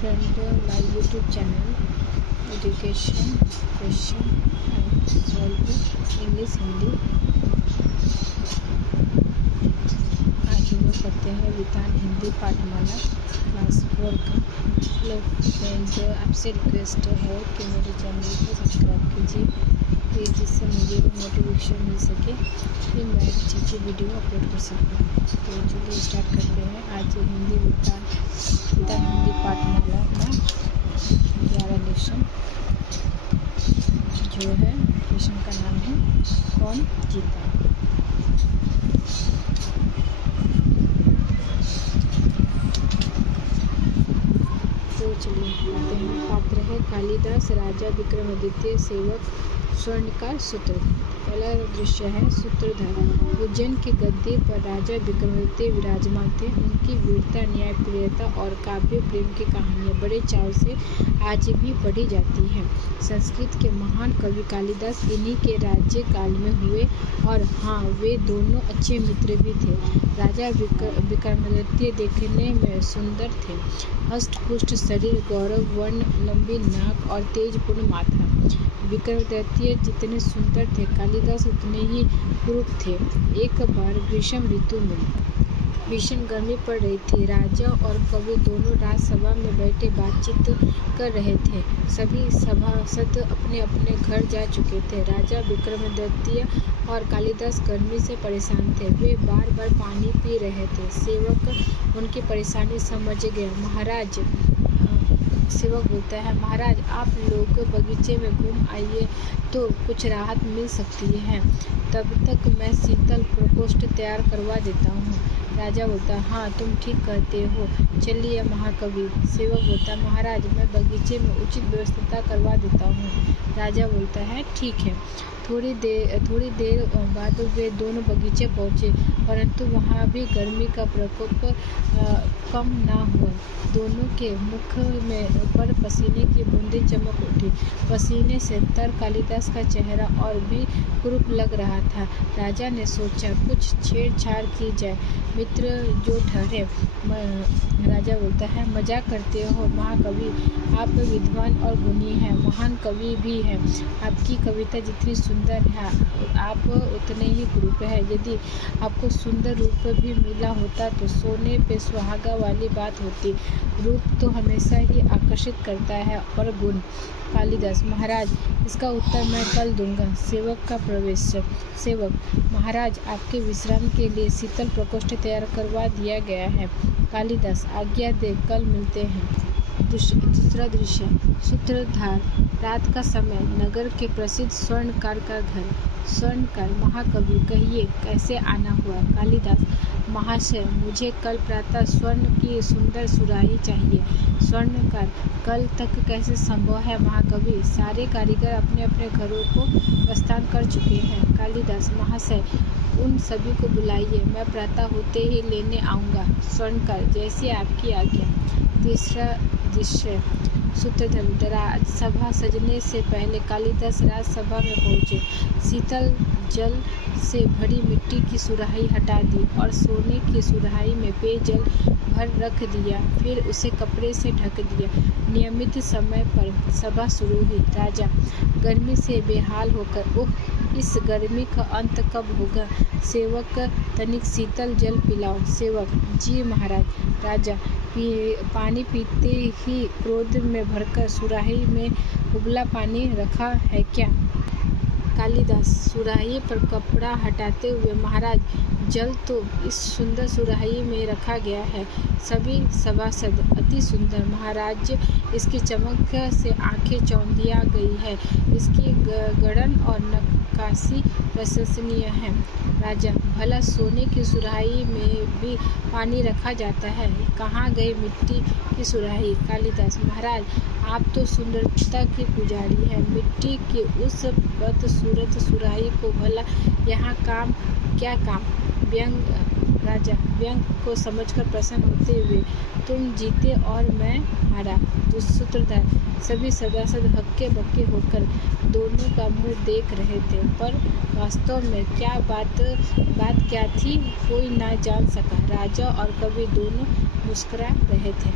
friend my YouTube channel education question and solve English Hindi. आज हम लोग पढ़ते हैं विधान हिंदी पाठमाला क्लास 4 का। हेलो फ्रेंड्स, आपसे रिक्वेस्ट है कि मेरे चैनल को सब्सक्राइब कीजिए प्लीज़, जिससे मुझे मोटिवेशन मिल सके कि मैं अच्छी वीडियो अपलोड कर सकूँ। तो चलिए स्टार्ट करते हैं। आज हिंदी विधान हिंदी पाठमाला का 11 लेसन जो है, लेसन का नाम है कौन जीता। तो चलिए आते हैं। पात्र है कालिदास, राजा विक्रमादित्य, सेवक, स्वर्णकार, सूत्रधार। पहला दृश्य है सूत्रधार। उज्जैन की गद्दी पर राजा विक्रमादित्य विराजमान थे। उनकी वीरता, न्यायप्रियता और काव्य प्रेम की कहानियाँ बड़े चाव से आज भी पढ़ी जाती हैं। संस्कृत के महान कवि कालिदास इन्हीं के राज्य काल में हुए और हाँ, वे दोनों अच्छे मित्र भी थे। राजा विक्रमादित्य देखने में सुंदर थे, हष्ट पुष्ट शरीर, गौरव वर्ण, लंबी नाक और तेजपूर्ण माथा। विक्रमादित्य जितने सुंदर थे, कालिदास उतने ही कुरूप थे। एक बार ग्रीष्म ऋतु में भीषण गर्मी पड़ रही थी। राजा और कवि दोनों राजसभा में बैठे बातचीत कर रहे थे। सभी सभासद अपने अपने घर जा चुके थे। राजा विक्रमादित्य और कालिदास गर्मी से परेशान थे। वे बार बार पानी पी रहे थे। सेवक उनकी परेशानी समझ गया। महाराज, सेवक बोलता है, महाराज आप लोग बगीचे में घूम आइए तो कुछ राहत मिल सकती है। तब तक मैं शीतल प्रकोष्ठ तैयार करवा देता हूँ। राजा बोलता है, हाँ तुम ठीक कहते हो, चलिए महाकवि। सेवक बोलता है, महाराज मैं बगीचे में उचित व्यवस्था करवा देता हूँ। राजा बोलता है, ठीक है। थोड़ी देर बाद वे दोनों बगीचे पहुँचे, परंतु वहाँ भी गर्मी का प्रकोप कम ना हुआ। दोनों के मुख में पर पसीने की बूंदें चमक उठी। पसीने से तर कालिदास का चेहरा और भी कुरूप लग रहा था। राजा ने सोचा कुछ छेड़छाड़ की जाए, मित्र जो ठहरे। राजा बोलता है, मजाक करते हो महाकवि, आप विद्वान और गुणी हैं, महान कवि भी हैं। आपकी कविता जितनी सुंदर है आप उतने ही कुरूप है। यदि आपको सुंदर रूप भी मिला होता तो सोने पे सुहागा वाली बात होती। रूप तो हमेशा ही आकर्षित करता है और गुण। कालिदास, महाराज इसका उत्तर मैं कल दूंगा। सेवक का प्रवेश। सेवक, महाराज आपके विश्राम के लिए शीतल प्रकोष्ठ तैयार करवा दिया गया है। कालिदास, आज्ञा दे, कल मिलते हैं। दूसरा दृश्य सूत्रधार। रात का समय, नगर के प्रसिद्ध स्वर्णकार का घर। स्वर्णकार, महाकवि कहिए कैसे आना हुआ। कालिदास, महाशय मुझे कल प्रातः स्वर्ण की सुंदर सुराही चाहिए। स्वर्णकार, कल तक कैसे संभव है महाकवि, सारे कारीगर अपने अपने घरों को प्रस्थान कर चुके हैं। कालिदास, महाशय उन सभी को बुलाइए, मैं प्रातः होते ही लेने आऊँगा। स्वर्णकार, जैसी आपकी आज्ञा। तीसरा दृश्य सूत्रधार। राजसभा सजने से पहले कालिदास राजसभा में पहुँचे। शीतल जल से भरी मिट्टी की सुराही हटा दी और सोने की सुराही में पेयजल भर रख दिया, फिर उसे कपड़े से ढक दिया। नियमित समय पर सभा शुरू हुई। राजा गर्मी से बेहाल होकर, ओह इस गर्मी का अंत कब होगा। सेवक, तनिक शीतल जल पिलाओ। सेवक, जी महाराज। राजा, पानी पीते ही क्रोध में भरकर सुराही में उबला पानी रखा है क्या। कालिदास, सुराही पर कपड़ा हटाते हुए, महाराज जल तो इस सुंदर सुराही में रखा गया है। सभी सभासद, अति सुंदर महाराज, इसकी चमक से आंखें चौंधिया गई है। इसकी गढ़न और नक्काशी प्रशंसनीय है। राजा, भला सोने की सुराही में भी पानी रखा जाता है, कहाँ गई मिट्टी की सुराही। कालिदास, महाराज आप तो सुंदरता के पुजारी हैं, मिट्टी की उस बदसूरत सुराही को भला यहाँ क्या काम। राजा, व्यंग को समझकर प्रसन्न होते हुए, तुम जीते और मैं हारा। सूत्रधार, सभी सभासद हक्के बक्के होकर दोनों का मुंह देख रहे थे, पर वास्तव में बात क्या थी कोई ना जान सका। राजा और कवि दोनों मुस्कुरा रहे थे।